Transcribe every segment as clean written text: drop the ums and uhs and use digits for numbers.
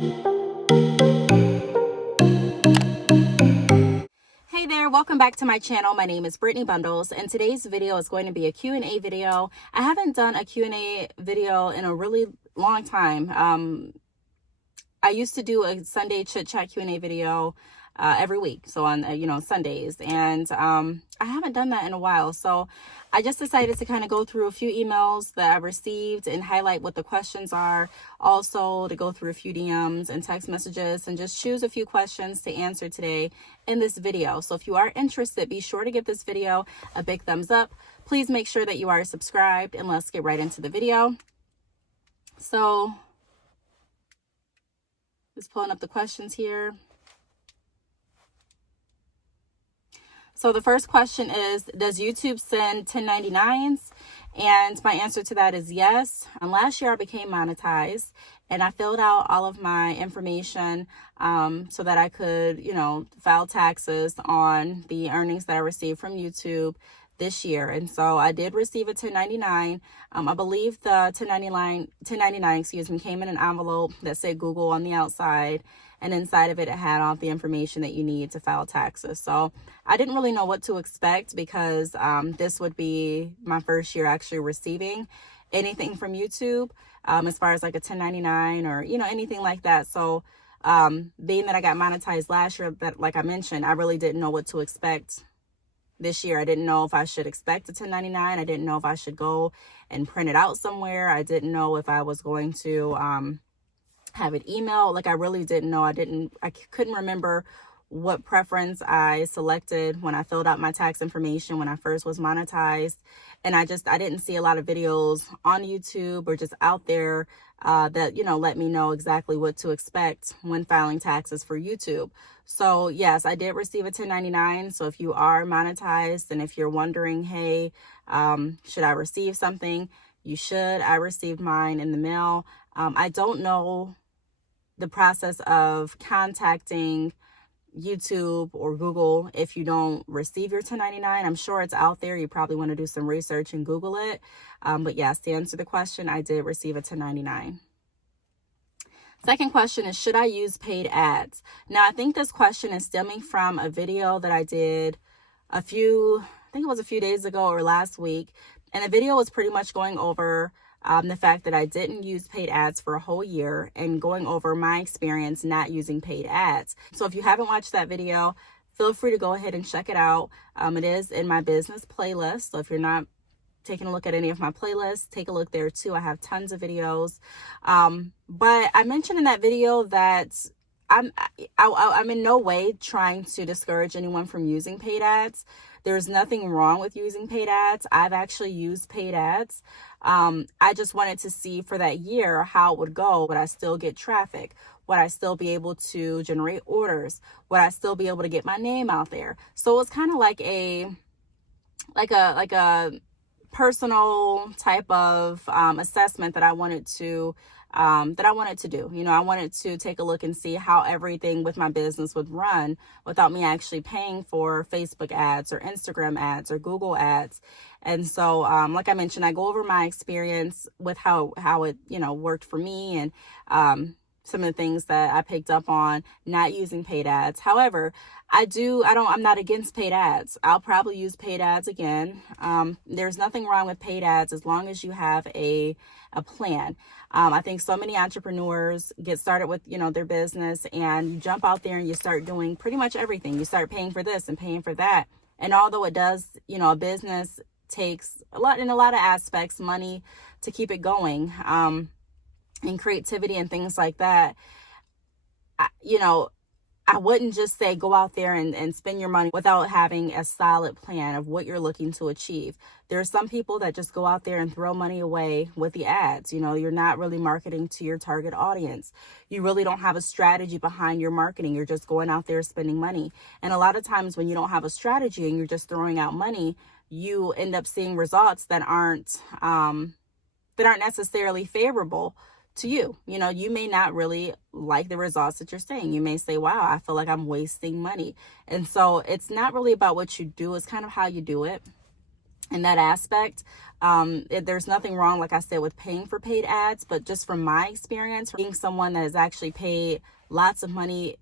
Hey there, welcome back to my channel. My name is Brittney Bundles, and today's video is going to be a Q&A video. I haven't done a Q&A video in a really long time. I used to do a Sunday chit chat Q&A video every week, so on Sundays, and I haven't done that in a while. So I just decided to kind of go through a few emails that I received and highlight what the questions are. Also to go through a few DMs and text messages and just choose a few questions to answer today in this video. So if you are interested, be sure to give this video a big thumbs up. Please make sure that you are subscribed, and let's get right into the video. So just pulling up the questions here. So the first question is, does YouTube send 1099s? And my answer to that is yes. And last year I became monetized, and I filled out all of my information so that I could, file taxes on the earnings that I received from YouTube this year. And so I did receive a 1099. I believe the 1099 came in an envelope that said Google on the outside, and inside of it, it had all the information that you need to file taxes. So I didn't really know what to expect because this would be my first year actually receiving anything from YouTube as far as like a 1099 or, anything like that. So being that I got monetized last year, that like I mentioned, I really didn't know what to expect this year. I didn't know if I should expect a 1099. I didn't know if I should go and print it out somewhere. I didn't know if I was going to have it emailed. Like I really didn't know. I couldn't remember what preference I selected when I filled out my tax information when I first was monetized. And I didn't see a lot of videos on YouTube or just out there that, let me know exactly what to expect when filing taxes for YouTube. So yes, I did receive a 1099. So if you are monetized and if you're wondering, hey, should I receive something? You should. I received mine in the mail. I don't know the process of contacting YouTube or Google if you don't receive your 1099. I'm sure it's out there. You probably want to do some research and Google it. But yes, to answer the question, I did receive a 1099. Second question is, should I use paid ads? Now, I think this question is stemming from a video that I did I think it was a few days ago or last week. And the video was pretty much going over the fact that I didn't use paid ads for a whole year and going over my experience not using paid ads. So if you haven't watched that video, feel free to go ahead and check it out. It is in my business playlist. So if you're not taking a look at any of my playlists, take a look there too. I have tons of videos. But I mentioned in that video that I'm in no way trying to discourage anyone from using paid ads. There's nothing wrong with using paid ads. I've actually used paid ads. I just wanted to see for that year how it would go. Would I still get traffic? Would I still be able to generate orders? Would I still be able to get my name out there? So it's kind of like a personal type of assessment that I wanted to do. I wanted to take a look and see how everything with my business would run without me actually paying for Facebook ads or Instagram ads or Google ads. And so, like I mentioned, I go over my experience with how it, worked for me and some of the things that I picked up on not using paid ads. However, I'm not against paid ads. I'll probably use paid ads again. There's nothing wrong with paid ads as long as you have a plan. I think so many entrepreneurs get started with, their business, and you jump out there and you start doing pretty much everything. You start paying for this and paying for that. And although it does, a business takes a lot of aspects, money to keep it going, and creativity and things like that. I wouldn't just say go out there and spend your money without having a solid plan of what you're looking to achieve. There are some people that just go out there and throw money away with the ads. You're not really marketing to your target audience. You really don't have a strategy behind your marketing. You're just going out there spending money. And a lot of times when you don't have a strategy and you're just throwing out money, you end up seeing results that aren't necessarily favorable to you. You may not really like the results that you're seeing. You may say, wow, I feel like I'm wasting money. And so it's not really about what you do. It's kind of how you do it. in that aspect. There's nothing wrong, like I said, with paying for paid ads, but just from my experience, being someone that has actually paid lots of money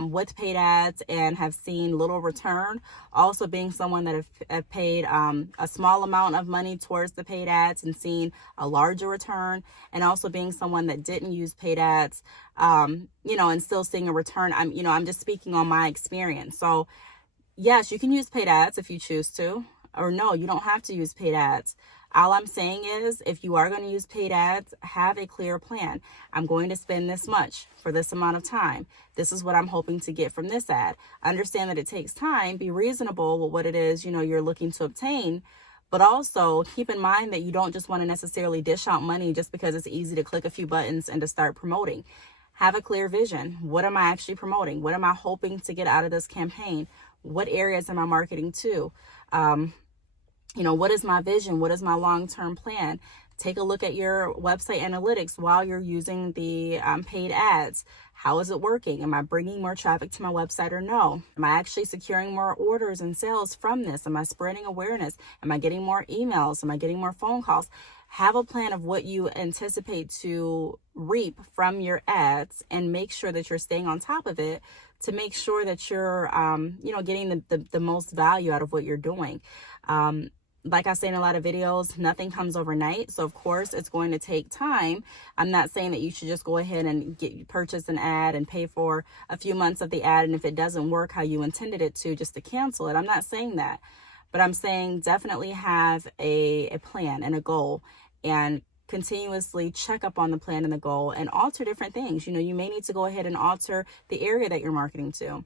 with paid ads and have seen little return, also being someone that have paid a small amount of money towards the paid ads and seen a larger return, and also being someone that didn't use paid ads, and still seeing a return. I'm just speaking on my experience. So yes, you can use paid ads if you choose to, or no, you don't have to use paid ads. All I'm saying is, if you are going to use paid ads, have a clear plan. I'm going to spend this much for this amount of time. This is what I'm hoping to get from this ad. Understand that it takes time. Be reasonable with what it is, you're looking to obtain. But also keep in mind that you don't just want to necessarily dish out money just because it's easy to click a few buttons and to start promoting. Have a clear vision. What am I actually promoting? What am I hoping to get out of this campaign? What areas am I marketing to? What is my vision? What is my long-term plan? Take a look at your website analytics while you're using the paid ads. How is it working? Am I bringing more traffic to my website or no? Am I actually securing more orders and sales from this? Am I spreading awareness? Am I getting more emails? Am I getting more phone calls? Have a plan of what you anticipate to reap from your ads, and make sure that you're staying on top of it to make sure that you're, getting the most value out of what you're doing. Like I say in a lot of videos, nothing comes overnight. So of course it's going to take time. I'm not saying that you should just go ahead and purchase an ad and pay for a few months of the ad, and if it doesn't work how you intended it to, just to cancel it. I'm not saying that, but I'm saying definitely have a plan and a goal, and continuously check up on the plan and the goal, and alter different things. You may need to go ahead and alter the area that you're marketing to.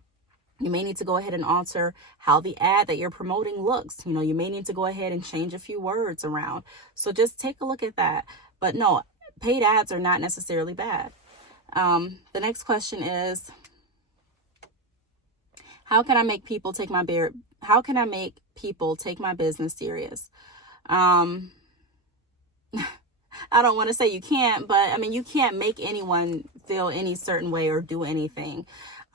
You may need to go ahead and alter how the ad that you're promoting looks. You may need to go ahead and change a few words around. So just take a look at that. But no, paid ads are not necessarily bad. The next question is, how can I make people take my business serious? I don't want to say you can't, but you can't make anyone feel any certain way or do anything.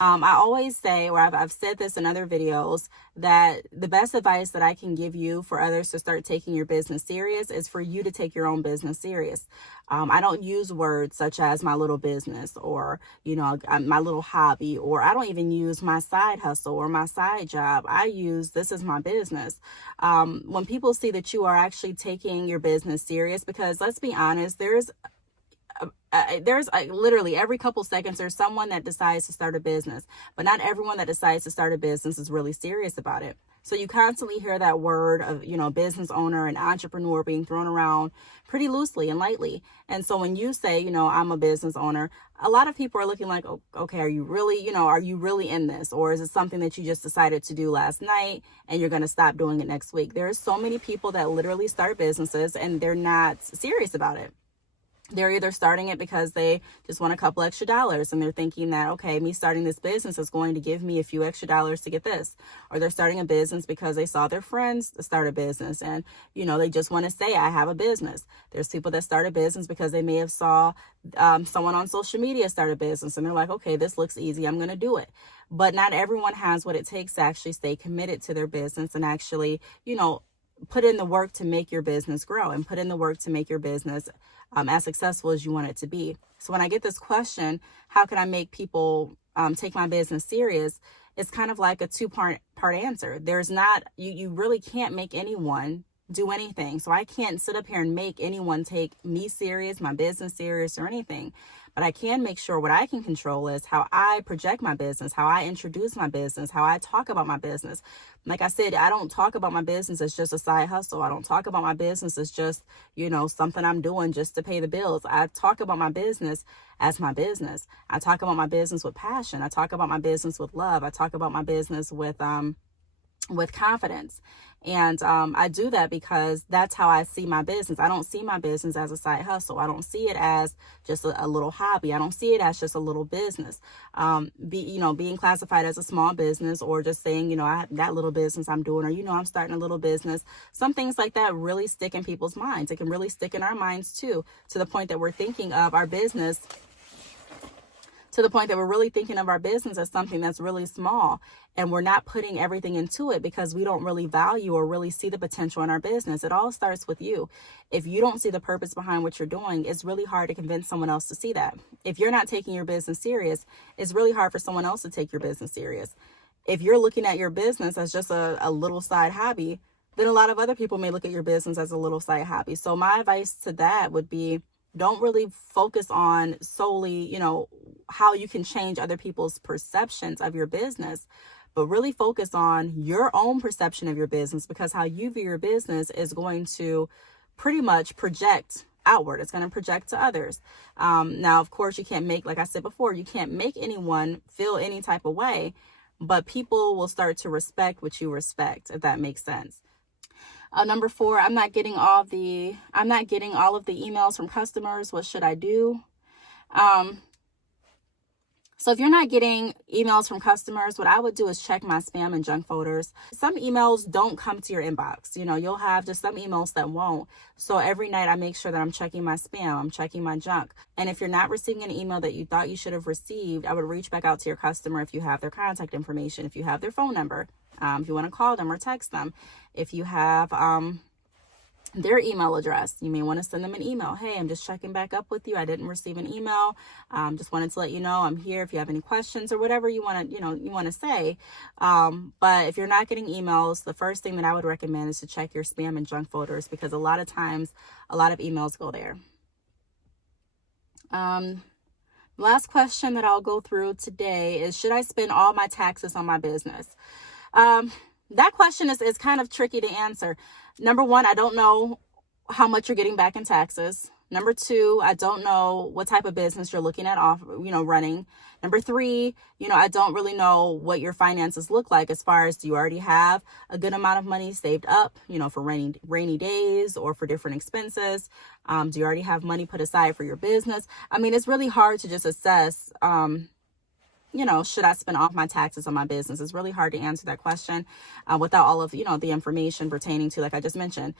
I always say, or I've said this in other videos, that the best advice that I can give you for others to start taking your business serious is for you to take your own business serious. I don't use words such as my little business, or, my little hobby, or I don't even use my side hustle or my side job. I use, this is my business. When people see that you are actually taking your business serious, because let's be honest, there's literally every couple seconds there's someone that decides to start a business, but not everyone that decides to start a business is really serious about it. So you constantly hear that word of, business owner and entrepreneur being thrown around pretty loosely and lightly. And so when you say, I'm a business owner, a lot of people are looking like, oh, okay, are you really in this? Or is it something that you just decided to do last night and you're going to stop doing it next week? There are so many people that literally start businesses and they're not serious about it. They're either starting it because they just want a couple extra dollars, and they're thinking that, okay, me starting this business is going to give me a few extra dollars to get this. Or they're starting a business because they saw their friends start a business, and, they just want to say, I have a business. There's people that start a business because they may have saw someone on social media start a business, and they're like, okay, this looks easy, I'm going to do it. But not everyone has what it takes to actually stay committed to their business and actually, put in the work to make your business grow, and put in the work to make your business as successful as you want it to be. So when I get this question, how can I make people take my business serious? It's kind of like a two-part answer. There's not, you really can't make anyone do anything. So I can't sit up here and make anyone take me serious, my business serious, or anything. But I can make sure what I can control is how I project my business, how I introduce my business, how I talk about my business. Like I said, I don't talk about my business as just a side hustle. I don't talk about my business as just, something I'm doing just to pay the bills. I talk about my business as my business. I talk about my business with passion. I talk about my business with love. I talk about my business with confidence. And I do that because that's how I see my business. I don't see my business as a side hustle. I don't see it as just a little hobby. I don't see it as just a little business. Being classified as a small business, or just saying, that little business I'm doing, or, I'm starting a little business. Some things like that really stick in people's minds. It can really stick in our minds too, to the point that we're thinking of our business to the point that we're really thinking of our business as something that's really small, and we're not putting everything into it because we don't really value or really see the potential in our business. It all starts with you. If you don't see the purpose behind what you're doing, it's really hard to convince someone else to see that. If you're not taking your business serious, it's really hard for someone else to take your business serious. If you're looking at your business as just a little side hobby, then a lot of other people may look at your business as a little side hobby. So my advice to that would be, don't really focus on solely, how you can change other people's perceptions of your business, but really focus on your own perception of your business, because how you view your business is going to pretty much project outward. It's going to project to others. Now, of course, you can't make, like I said before, you can't make anyone feel any type of way, but people will start to respect what you respect, if that makes sense. Number 4, I'm not getting all of the emails from customers. What should I do? So if you're not getting emails from customers, what I would do is check my spam and junk folders. Some emails don't come to your inbox. You'll have just some emails that won't. So every night I make sure that I'm checking my spam, I'm checking my junk. And if you're not receiving an email that you thought you should have received, I would reach back out to your customer if you have their contact information, if you have their phone number, if you want to call them or text them, if you have their email address, you may want to send them an email. Hey, I'm just checking back up with you. I didn't receive an email. Just wanted to let you know I'm here if you have any questions or whatever you want to say. But if you're not getting emails, the first thing that I would recommend is to check your spam and junk folders, because a lot of times a lot of emails go there. Last question that I'll go through today is, should I spend all my taxes on my business? That question is kind of tricky to answer. Number 1, I don't know how much you're getting back in taxes. Number 2, I don't know what type of business you're looking at running. Number 3, I don't really know what your finances look like, as far as, do you already have a good amount of money saved up, for rainy days or for different expenses? Do you already have money put aside for your business? I mean, it's really hard to just assess, should I spend off my taxes on my business? It's really hard to answer that question without all of, the information pertaining to, like I just mentioned,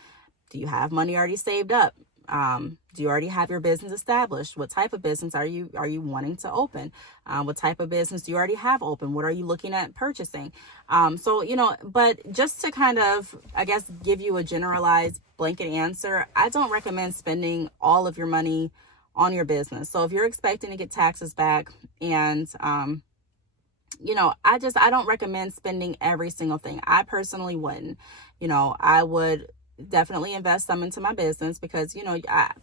do you have money already saved up? Do you already have your business established? What type of business are you wanting to open? What type of business do you already have open? What are you looking at purchasing? But just to kind of, I guess, give you a generalized blanket answer, I don't recommend spending all of your money on your business. So if you're expecting to get taxes back, and I don't recommend spending every single thing. I personally wouldn't. I would definitely invest some into my business, because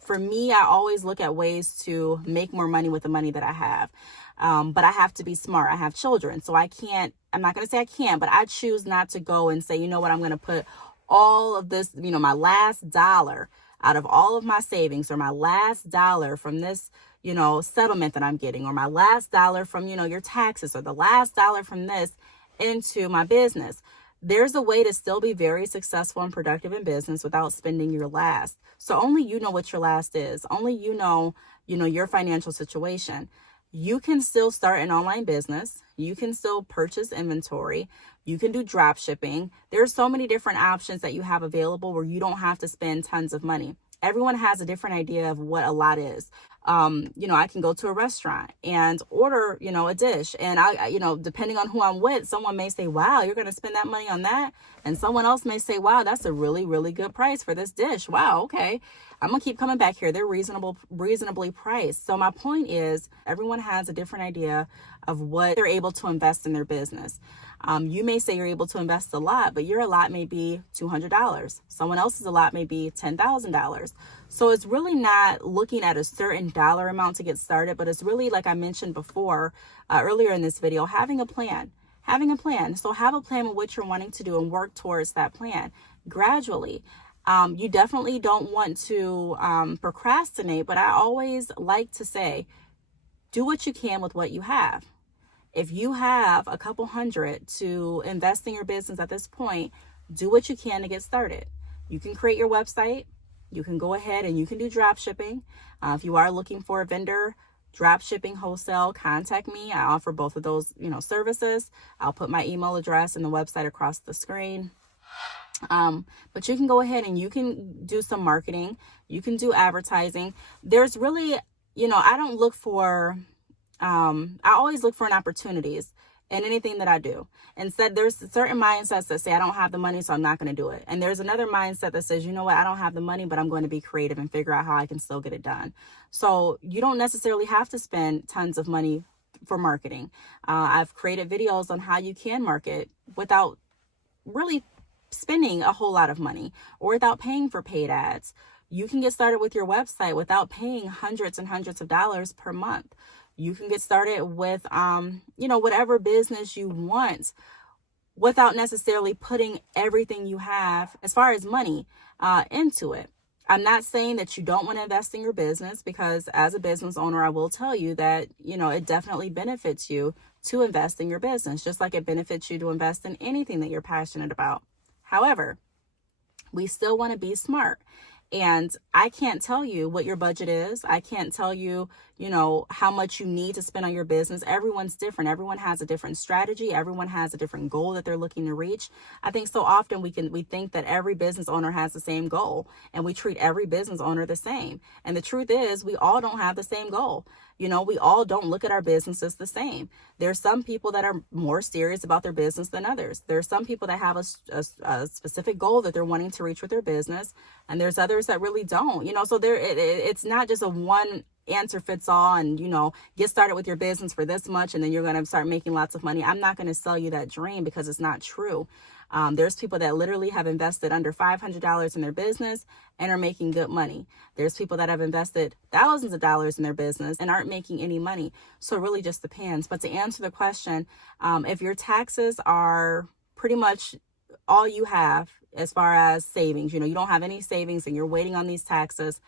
for me, I always look at ways to make more money with the money that I have. But I have to be smart. I have children, so I'm not going to say I can't, but I choose not to go and say, you know what, I'm going to put all of this, my last dollar out of all of my savings, or my last dollar from this, settlement that I'm getting, or my last dollar from, your taxes, or the last dollar from this into my business. There's a way to still be very successful and productive in business without spending your last. So only you know what your last is. Only you know, your financial situation. You can still start an online business. You can still purchase inventory. You can do drop shipping. There's so many different options that you have available where you don't have to spend tons of money. Everyone has a different idea of what a lot is. I can go to a restaurant and order, a dish, and I depending on who I'm with, someone may say, wow, you're going to spend that money on that. And someone else may say, wow, that's a really, really good price for this dish. Wow. Okay. I'm going to keep coming back here. They're reasonably priced. So my point is, everyone has a different idea of what they're able to invest in their business. You may say you're able to invest a lot, but your lot may be $200. Someone else's lot may be $10,000. So it's really not looking at a certain dollar amount to get started, but it's really, like I mentioned before, earlier in this video, having a plan. So have a plan of what you're wanting to do and work towards that plan gradually. You definitely don't want to procrastinate, but I always like to say, do what you can with what you have. If you have a couple hundred to invest in your business at this point, do what you can to get started. You can create your website. You can go ahead and you can do drop shipping. If you are looking for a vendor, drop shipping, wholesale, contact me. I offer both of those, services. I'll put my email address and the website across the screen. But you can go ahead and you can do some marketing. You can do advertising. There's really, I don't look for I always look for opportunities in anything that I do. Instead, there's certain mindsets that say, I don't have the money, so I'm not going to do it. And there's another mindset that says, you know what, I don't have the money, but I'm going to be creative and figure out how I can still get it done. So you don't necessarily have to spend tons of money for marketing. I've created videos on how you can market without really spending a whole lot of money or without paying for paid ads. You can get started with your website without paying hundreds and hundreds of dollars per month. You can get started with, whatever business you want without necessarily putting everything you have as far as money into it. I'm not saying that you don't want to invest in your business, because as a business owner, I will tell you that, it definitely benefits you to invest in your business, just like it benefits you to invest in anything that you're passionate about. However, we still want to be smart. And I can't tell you what your budget is. I can't tell you, how much you need to spend on your business. Everyone's different. Everyone has a different strategy. Everyone has a different goal that they're looking to reach. I think so often we think that every business owner has the same goal, and we treat every business owner the same. And the truth is, we all don't have the same goal. We all don't look at our businesses the same. There's some people that are more serious about their business than others. There's some people that have a specific goal that they're wanting to reach with their business, and there's others that really don't. So it's not just a one answer fits all, and get started with your business for this much and then you're going to start making lots of money. I'm not going to sell you that dream, because it's not true. There's people that literally have invested under $500 in their business and are making good money. There's people that have invested thousands of dollars in their business and aren't making any money. So it really just depends. But to answer the question, if your taxes are pretty much all you have as far as savings, you don't have any savings and you're waiting on these taxes,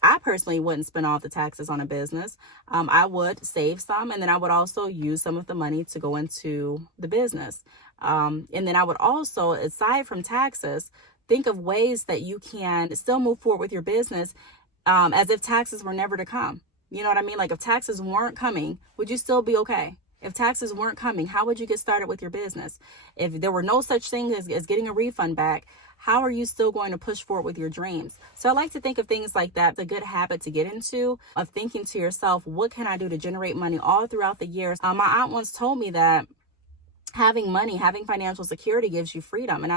I personally wouldn't spend all the taxes on a business. I would save some, and then I would also use some of the money to go into the business. And then I would also, aside from taxes, think of ways that you can still move forward with your business as if taxes were never to come. You know what I mean? Like, if taxes weren't coming, would you still be okay? If taxes weren't coming, how would you get started with your business? If there were no such thing as getting a refund back, how are you still going to push forward with your dreams? So I like to think of things like that. It's a good habit to get into, of thinking to yourself, what can I do to generate money all throughout the years? My aunt once told me that having money, having financial security gives you freedom. And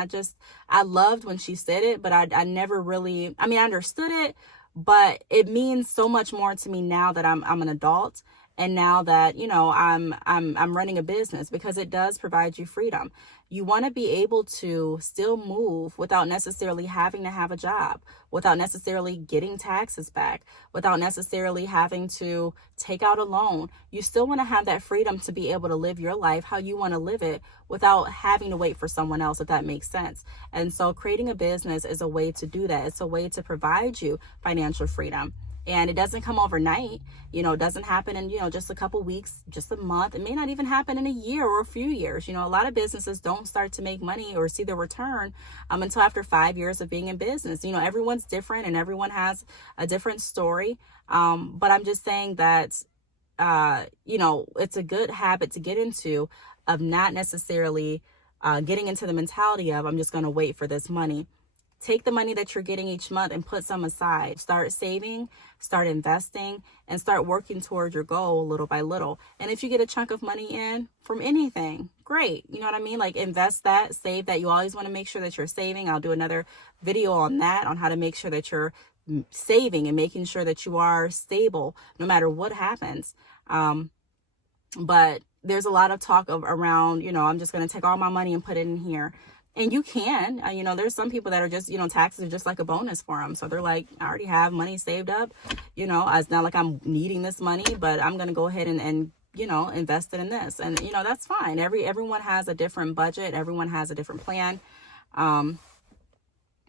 I loved when she said it, but I never really, I understood it, but it means so much more to me now that I'm an adult. And now that, I'm running a business, because it does provide you freedom. You want to be able to still move without necessarily having to have a job, without necessarily getting taxes back, without necessarily having to take out a loan. You still want to have that freedom to be able to live your life how you want to live it without having to wait for someone else, if that makes sense. And so creating a business is a way to do that. It's a way to provide you financial freedom. And it doesn't come overnight, it doesn't happen in, just a couple weeks, just a month. It may not even happen in a year or a few years. A lot of businesses don't start to make money or see the return until after 5 years of being in business. Everyone's different and everyone has a different story. But I'm just saying that, it's a good habit to get into, of not necessarily getting into the mentality of, I'm just going to wait for this money. Take the money that you're getting each month and put some aside. Start saving, start investing, and start working towards your goal little by little. And if you get a chunk of money in from anything, great. You know what I mean? Like, invest that, save that. You always want to make sure that you're saving. I'll do another video on that, on how to make sure that you're saving and making sure that you are stable no matter what happens. But there's a lot of talk around, I'm just going to take all my money and put it in here. And you can, there's some people that are just, taxes are just like a bonus for them. So they're like, I already have money saved up, it's not like I'm needing this money, but I'm going to go ahead and invest it in this. And, that's fine. Everyone has a different budget. Everyone has a different plan.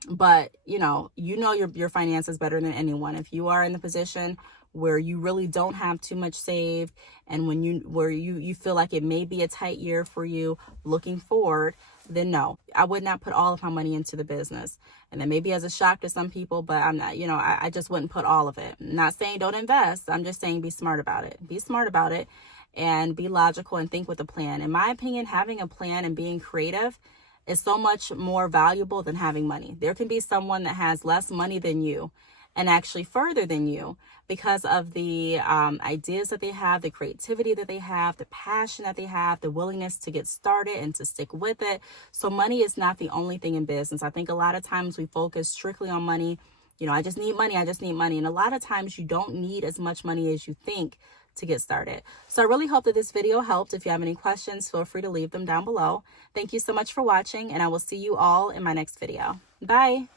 But, your finances better than anyone. If you are in the position where you really don't have too much saved, and where you feel like it may be a tight year for you looking forward, then no, I would not put all of my money into the business. And that maybe as a shock to some people, but I'm not, I just wouldn't put all of it. I'm not saying don't invest. I'm just saying be smart about it. Be smart about it and be logical and think with a plan. In my opinion, having a plan and being creative is so much more valuable than having money. There can be someone that has less money than you, and actually further than you because of the ideas that they have, the creativity that they have, the passion that they have, the willingness to get started and to stick with it. So money is not the only thing in business. I think a lot of times we focus strictly on money. You know, I just need money. I just need money. And a lot of times you don't need as much money as you think to get started. So I really hope that this video helped. If you have any questions, feel free to leave them down below. Thank you so much for watching, and I will see you all in my next video. Bye.